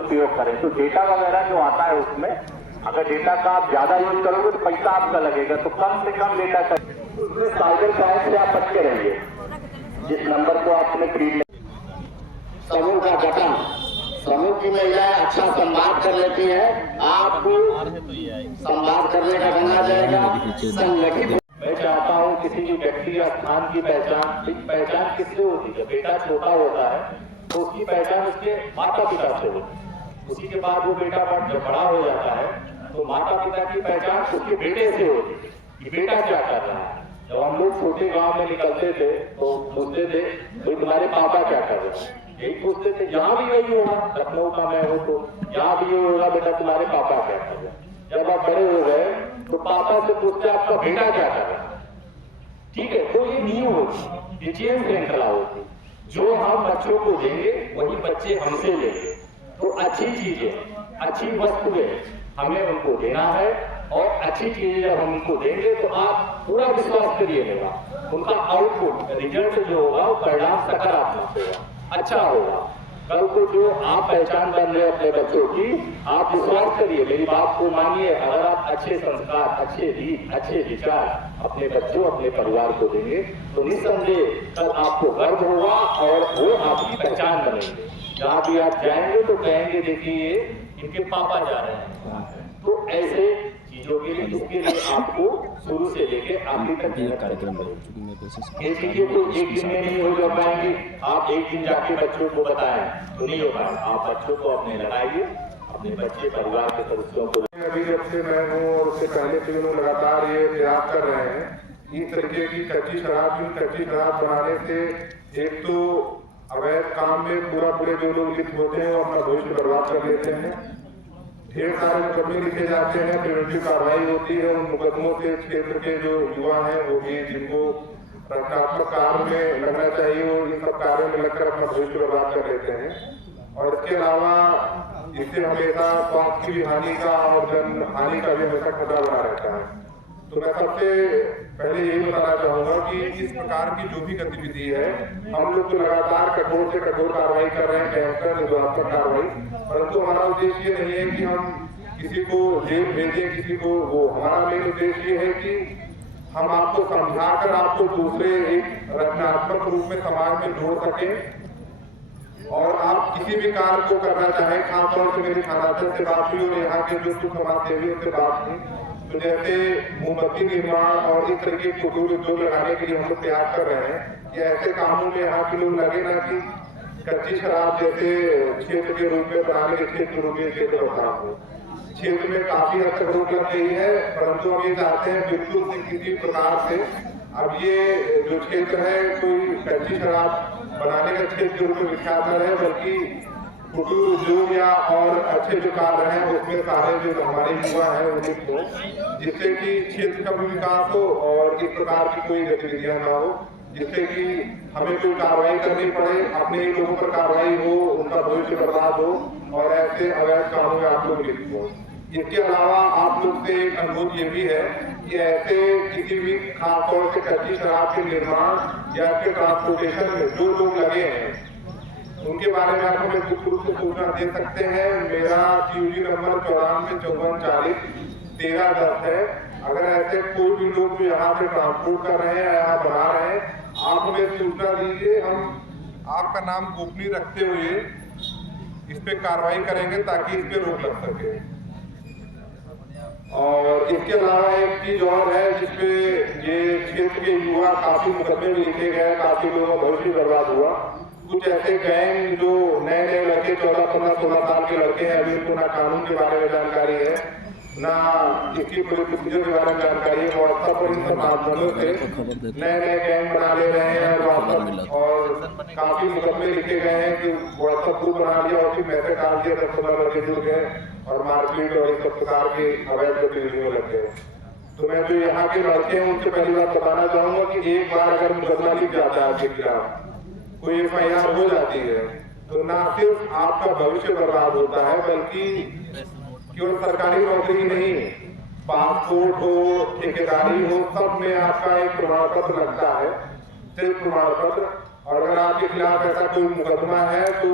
उपयोग करें। तो डेटा वगैरह जो आता है उसमें अगर डेटा का आप ज्यादा यूज करोगे तो पैसा आपका लगेगा, तो कम से कम डेटा का उसमें साइबर क्राइम से आप बच के रहिए। जिस नंबर को आपने प्रीड में समूह का गठन, समूह की महिलाएं अच्छा संवाद कर लेती है, आपको संवाद करने का बनना जाएगा संगठित। मैं चाहता हूँ किसी भी व्यक्ति या स्थान की पहचान किससे होती है? बेटा छोटा होता है तो उसकी पहचान उसके माता पिता से होती है। उसी के बाद वो बेटा जब बड़ा हो जाता है तो माता पिता की पहचान उसके बेटे से होती है कि बेटा क्या कर रहा है। जब हम लोग छोटे गांव में निकलते थे तो पूछते थे भाई तुम्हारे पापा क्या कर रहे हैं, यही पूछते थे। यहाँ भी यही होगा, लखनऊ का मैं हूँ तो यहाँ भी ये होगा बेटा तुम्हारे पापा क्या कर रहे हैं। जब आप बड़े हो गए तो पापा से पूछते आपका बेटा क्या कर रहा है। ठीक है, तो ये नियम होती, ये चेन श्रृंखला होती। जो हम बच्चों को देंगे वही बच्चे हमसे लेंगे। तो अच्छी चीजें, अच्छी वस्तुएं हमें उनको देना है और अच्छी चीजें जब हम उनको देंगे तो आप पूरा विश्वास करिए मेरा, उनका आउटपुट रिजल्ट जो होगा वो परिणाम सकारात्मक होगा, अच्छा होगा। कल को जो आप पहचान बन रहे अपने बच्चों की, आप विश्वास करिए, मेरी बात को मानिए। अगर आप अच्छे संस्कार, अच्छे रीत, अच्छे विचार अपने बच्चों, अपने परिवार को देंगे तो निस्संदेह कल आपको गर्व होगा और वो आपकी पहचान बनेंगे। जहाँ भी आप जाएंगे तो कहेंगे देखिए इनके पापा जा रहे हैं। तो ऐसे चीजों के लिए इसके लिए आपको शुरू से लेके आखिर तक कार्यक्रम ये चीजें तो एक दिन में नहीं हो पाएंगी। आप एक दिन जाके बच्चों को बताएं तो नहीं होगा। आप बच्चों को अपने लगाइए, अपने बच्चे परिवार के सदस्यों को। अभी जब से मैं हूँ और उससे पहले से लोग लगातार ये प्रयास कर रहे हैं, इस तरीके की कच्ची शराब बनाने से एक तो अवैध काम में पूरे जो लोग लिप्त होते हैं वो अपना भविष्य बर्बाद कर लेते हैं। ढेर सारे मुकदमे लिखे जाते हैं, प्रिवेंटिव कार्रवाई होती है। उन मुकदमों से क्षेत्र के जो युवा हैं वो भी जिनको रचनात्मक कार्य में लगना चाहिए वो इन सब कार्यों में लगकर अपना भविष्य बर्बाद कर लेते हैं। और इसके अलावा इससे हमेशा स्वास्थ्य की भी हानि का और जन हानि का भी हमेशा खतरा बना रहता है। तो मैं सबसे पहले यही बताना चाहूंगा कि इस प्रकार की जो भी गतिविधि है, हम लोग तो लगातार कठोर से कठोर कार्रवाई कर रहे हैं, गैंगस्टर निरोधात्मक कार्रवाई, परंतु हमारा उद्देश्य ये नहीं है कि हम किसी को जेल भेजें, किसी को वो। हमारा मेन उद्देश्य ये है कि हम आपको समझाकर आपको दूसरे एक रचनात्मक रूप में समाज में जोड़ सकें और आप किसी भी कार्य को करना चाहें। खासतौर से मेरी थानाध्यक्ष से बात हुई और यहाँ के जो समाज सेवी उनसे बात हुई, तो जैसे मोमबत्ती निर्माण और इस तरीके के कुटीर उद्योग लगाने के लिए हम लोग प्रयास कर रहे हैं कि ऐसे कामों में यहाँ के लोग लगे ना कि कच्ची शराब जैसे क्षेत्र के रूप में बनाने के क्षेत्र रूप में क्षेत्र होता हो। क्षेत्र में काफी हद तक रोक लग गई है, परंतु हम ये चाहते हैं बिल्कुल से किसी प्रकार से अब ये जो क्षेत्र है कोई कच्ची शराब बनाने का क्षेत्र के रूप में विख्यात न रहे, बल्कि कुटीर उद्योग या और अच्छे जो कार्य हैं उसमें सारे जो हमारे युवा हैं वो लिप्त हो, जिससे कि क्षेत्र का भी विकास हो और इस प्रकार की कोई गतिविधियां न हो जिससे कि हमें कोई कार्रवाई करनी पड़े, अपने लोगों पर कार्रवाई हो, उनका भविष्य बर्बाद हो और ऐसे अवैध कामों में आप लोग लिप्त हो। इसके अलावा आप लोग से एक अनुरोध ये भी है कि ऐसे किसी भी खासतौर से कच्ची शराब के निर्माण या इसके ट्रांसपोर्टेशन में जो लोग लगे हैं उनके बारे में आप हमें गुप्त रूप से सूचना दे सकते हैं। मेरा CUG नंबर 9454401310 है। अगर ऐसे कोई भी लोग जो यहाँ से ट्रांसपोर्ट कर रहे हैं या बना रहे हैं, आप हमें सूचना दीजिए। हम आपका नाम गोपनीय रखते हुए इस पे कार्रवाई करेंगे ताकि इस पे रोक लग सके। और इसके अलावा एक चीज और है जिसपे ये क्षेत्र के युवा काफी मुकदमे में लिखे गए, काफी लोगों का भविष्य बर्बाद हुआ। कुछ ऐसे गैंग जो नए लड़के 14, 15, 16 साल के लड़के हैं, अभी उनको ना कानून के बारे में जानकारी है ना इसकी पूरी प्रोसीजर के बारे में जानकारी है। व्हाट्सएप पर इन सब माध्यमों से नए गैंग बना ले रहे हैं और काफी मुकदमे लिखे गए हैं कि व्हाट्सएप ग्रुप बना लिया और फिर मैसेज डाल दिया, 10-15 लड़के जुड़ गए और मारपीट और इस सब प्रकार की अवैध गतिविधियों में लग गए। तो मैं जो यहाँ के लड़के हैं उनसे पहली बात बताना चाहूंगा कि एक बार अगर मुकदमा लिख जाता है आपके खिलाफ, कोई FIR हो जाती है, तो ना सिर्फ आपका भविष्य बर्बाद होता है बल्कि केवल सरकारी नौकरी नहीं, पासपोर्ट हो, ठेकेदारी हो, सब में आपका एक प्रमाण पत्र लगता है, सिर्फ प्रमाण पत्र। और अगर आपके खिलाफ ऐसा कोई मुकदमा है तो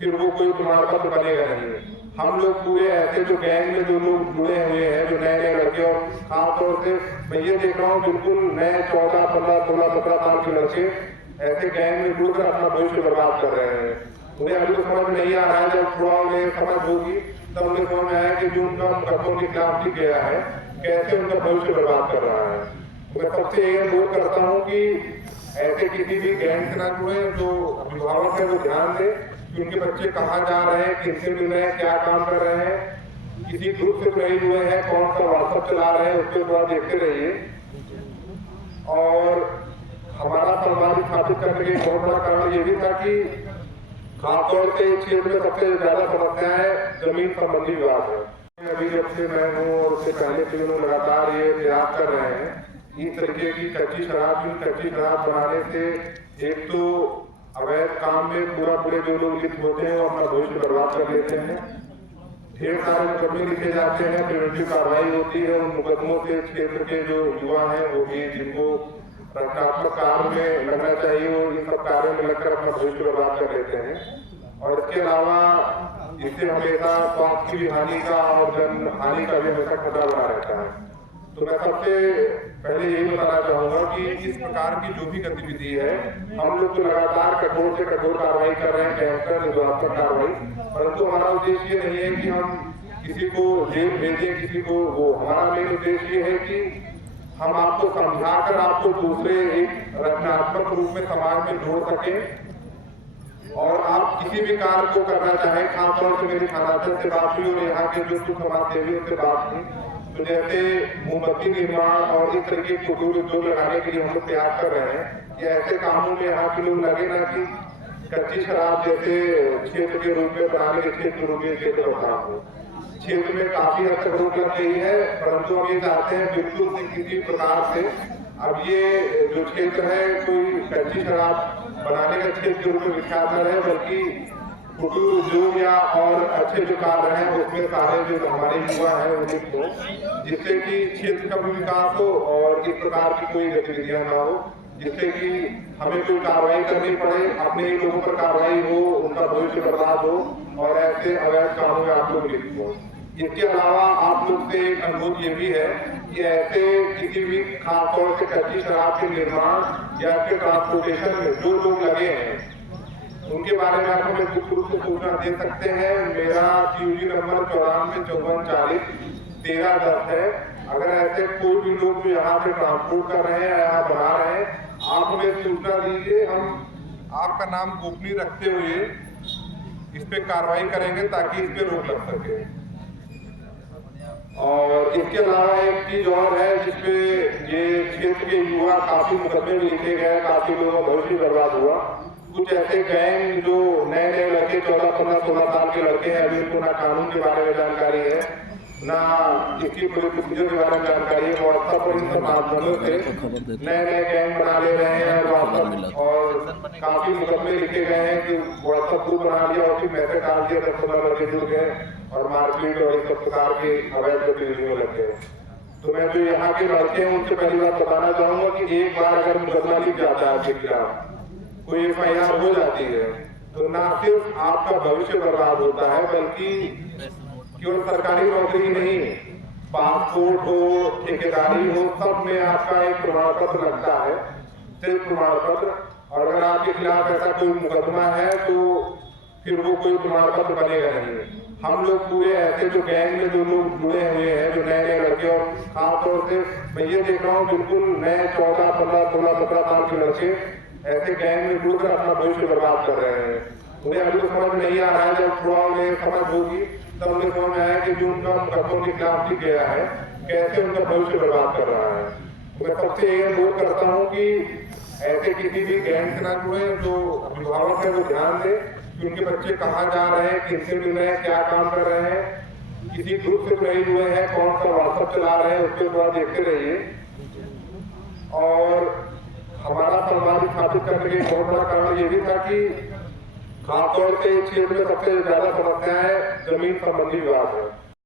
फिर वो कोई प्रमाण पत्र बनेगा नहीं। हम लोग पूरे ऐसे जो गैंग में जो लोग जुड़े हुए हैं, जो नए लड़के, और खासतौर से मैं ये देख रहा हूँ बिल्कुल नए 14, 15, 16, 17 साल के लड़के ऐसे गैंग में जुड़कर अपना भविष्य बर्बाद कर रहे हैं। उन्हें अभी तो समझ नहीं आ रहा है, जब थोड़ा उन्हें समझ होगी तब उन्हें समझ में आया कि जो उनका मुकदमों के खिलाफ लिख गया है कैसे उनका भविष्य बर्बाद कर रहा है। मैं सबसे ये अनुरोध करता हूँ कि ऐसे किसी भी गैंग से ना जुड़े। जो अभिभावक है वो ध्यान दे कि उनके बच्चे कहाँ जा रहे हैं, किससे मिल रहे हैं, क्या काम कर रहे हैं, किसी ग्रुप से नहीं हुए हैं, कौन सा व्हाट्सएप चला रहे हैं, उसको थोड़ा देखते रहिए। और हमारा समाज स्थापित करने का एक बहुत बड़ा कारण ये भी था कि खासतौर से इस क्षेत्र में सबसे ज्यादा समस्याएं जमीन संबंधी विवाद है। अभी जब से मैं हूँ और उससे पहले से लोग लगातार ये प्रयास कर रहे हैं, इस तरीके की कच्ची शराब बनाने से एक तो अवैध काम में पूरे जो लोग लिप्त होते हैं वो अपना भविष्य बर्बाद कर लेते हैं। ढेर सारे मुकदमे लिखे जाते हैं, प्रिवेंटिव कार्रवाई होती है। उन मुकदमों से क्षेत्र के जो युवा हैं वो भी जिनको रचनात्मक कार्य में लगना चाहिए वो इन सब कार्यों में लगकर अपना भविष्य बर्बाद कर लेते हैं। और इसके अलावा इससे हमेशा स्वास्थ्य की भी हानि का और जन हानि का भी हमेशा खतरा बना रहता है। तो मैं सबसे पहले यही बताना चाहूंगा कि इस प्रकार की जो भी गतिविधि है, हम लोग तो लगातार कठोर से कठोर कार्रवाई कर रहे हैं, गैंगस्टर निरोधात्मक कार्रवाई, परंतु हमारा उद्देश्य ये नहीं है कि हम किसी को जेल भेजें, किसी को वो। हमारा मेन उद्देश्य ये है कि हम आपको समझाकर आपको दूसरे एक रचनात्मक रूप में समाज में जोड़ सकें और आप किसी भी कार्य को करना चाहें, खासतौर से मेरी थानाध्यक्ष से बात हुई और यहाँ के जो सुख समाज सेवी उनसे बात हुई, तो जैसे मोमबत्ती निर्माण और इस तरीके के कुटीर उद्योग लगाने के लिए हम लोग प्रयास कर रहे हैं कि ऐसे कामों में यहाँ के लोग लगे ना कि कच्ची शराब जैसे क्षेत्र के रूप में बनाने के क्षेत्र रूप में क्षेत्र बता हो। क्षेत्र में काफी हद तक रोक लग गई है, परंतु हम ये चाहते हैं बिल्कुल किसी प्रकार से अब ये जो क्षेत्र है कोई कच्ची शराब बनाने का क्षेत्र के रूप में विख्यात न रहे, बल्कि कुटीर उद्योग या और अच्छे जो कार्य हैं उसमें सारे जो हमारे युवा हैं वो लिप्त हो, जिससे कि क्षेत्र का भी विकास हो और इस प्रकार की कोई गतिविधियां ना हो जिससे कि हमें कोई कार्रवाई करनी पड़े, अपने ही लोगों पर कार्रवाई हो, उनका भविष्य बर्बाद हो और ऐसे अवैध कामों में आप लोग लिप्त हो। इसके अलावा आप लोग से एक अनुरोध ये भी है कि ऐसे किसी भी खासतौर से कच्ची शराब के निर्माण या फिर ट्रांसपोर्टेशन में जो लोग लगे हैं उनके बारे में आप हमें गुप्त रूप से सूचना दे सकते हैं। मेरा CUG नंबर 945440 1310 है। अगर ऐसे कोई भी लोग जो यहाँ से ट्रांसपोर्ट कर रहे हैं या बना रहे हैं, आप हमें सूचना दीजिए, हम आपका नाम गोपनीय रखते हुए इस पे कार्रवाई करेंगे ताकि इस पे रोक लग सके। और इसके अलावा एक चीज और है जिसपे ये क्षेत्र के युवा काफी मुकदमे भी लिखे गए, काफी लोगों का भविष्य बर्बाद हुआ। कुछ ऐसे गैंग जो नए लड़के 14, 15, 16 साल के लड़के हैं, अभी उनको ना कानून के बारे में जानकारी है ना इसकी प्रोसीजर के बारे में जानकारी है, व्हाट्सएप और इन सब माध्यमों से नए गैंग बना ले रहे हैं और काफी मुकदमे लिखे गए हैं कि व्हाट्सएप ग्रुप बना लिया और फिर मैसेज डाल दिया, 10-15 लड़के जुड़ गए और मारपीट और इस सब प्रकार की अवैध गतिविधियों लग गए। तो मैं जो यहाँ के लड़के हैं उनसे पहली बात बताना चाहूंगा कि एक बार अगर मुकदमा लिख जाता है आपके खिलाफ, कोई FIR हो जाती है, तो न सिर्फ आपका भविष्य बर्बाद होता है बल्कि केवल सरकारी नौकरी नहीं, पासपोर्ट हो, ठेकेदारी हो, सब में आपका एक प्रमाण पत्र लगता है, सिर्फ प्रमाण पत्र। और अगर आपके खिलाफ ऐसा कोई मुकदमा है तो फिर वो कोई प्रमाण पत्र बनेगा नहीं। हम लोग पूरे ऐसे जो गैंग में जो लोग जुड़े हुए हैं, जो नए लड़के, और खासतौर से मैं ये देख रहा हूँ बिल्कुल नए 14, 15, 16, 17 साल के लड़के ऐसे गैंग में जुड़कर अपना भविष्य बर्बाद कर रहे हैं। उन्हें अभी तो समझ नहीं आ रहा है, जब थोड़ा उन्हें समझ होगी तब उन्हें समझ में आया कि जो उनका मुकदमों के खिलाफ लिख गया है कैसे उनका भविष्य बर्बाद कर रहा है। मैं सबसे ये अनुरोध करता हूँ कि ऐसे किसी भी गैंग से ना जुड़े, जो अभिभावक है वो ध्यान दे कि उनके बच्चे कहाँ जा रहे हैं, किनसे मिल रहे हैं, क्या काम कर रहे हैं, किसी ग्रुप से नहीं जुड़े हैं, कौन सा व्हाट्सएप चला रहे हैं, उसके बाद देखते रहिए। और हमारा समाज स्थापित करने का बहुत बड़ा कारण ये भी था कि खासतौर से इस क्षेत्र में सबसे ज्यादा समस्या है जमीन संबंधी विवाद है।